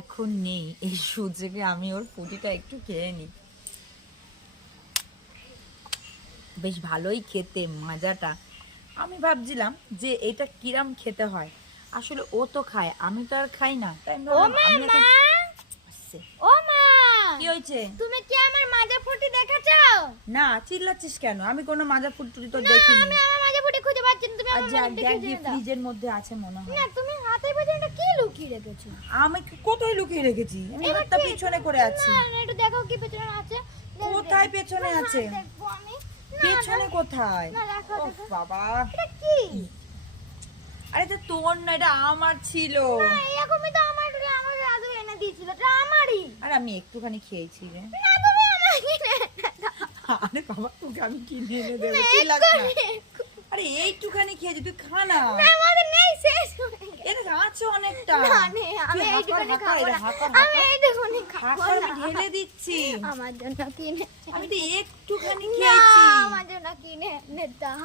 এখন নেই, এই সুযোগে আমি ওর ফুটিটা একটু খেয়ে নিই। বেশ ভালোই খেতে মজাটা। আমি ভাবছিলাম যে এটা কিরাম খেতে হয়, আসলে ও তো খায়, আমি তো আর খাই না, তাই আমি ভাবলাম আমি এখন আসছে। ও মা, কি হয়েছে? তুমি কি আমার মাজা ফুটি দেখেছো? না, চিল্লাচ্ছিস কেন? আমি কোনো মাজা ফুটফুটি তো দেখিনি। আমি আমার মাজা ফুটি খুঁজে পাচ্ছি না, তুমি আমার আচ্ছা মাজা দেখ, ফুটি খুঁজে দাও। ফ্রিজের মধ্যে আছে মনে হয়। না, তুমি হাতে বেঁধে এটা কি লুকিয়ে রেখেছো? আমি কোথায় লুকিয়ে রেখেছি? আমি এবার হাতটা কি? পিছনে করে আছি। না, না, একটু দেখো কি পেছনে আছে। কোথায় পেছনে না, আছে? দেখবো আমি। না, পেছনে কোথায়? না, রাখো, ওফ দেখো। বাবা, এটা কি? আরে এটা তোর না, এটা আমার ছিল। না, এরকমই তো আমার দাদু এনে দিয়েছিল, এটা আমারই। আর আমি একটুখানি খেয়েছি রে। না, তুমি আমার কিনে এনে দাও। আরে বাবা, তোকে আমি কিনে এনে দেবো, না, চিল্লাস না। এক্ষুনি। আরে এইটুখানি খেয়েছি, তুই খা না। না, আমাদের নেই, শেষ হয়ে গেছে। এর আছে অনেকটা। না, নেই, আমি তুই এইটুখানি হাঁকা, খাবো এরা না। হাঁকা, আমি এইটুখানি খাবো হাঁকা, আমি না। ঢেলে দিচ্ছি। আমার জন্য কিনে আমি তো একটুখানি না, খেয়েছি। আমার জন্য কিনে এনে দাও।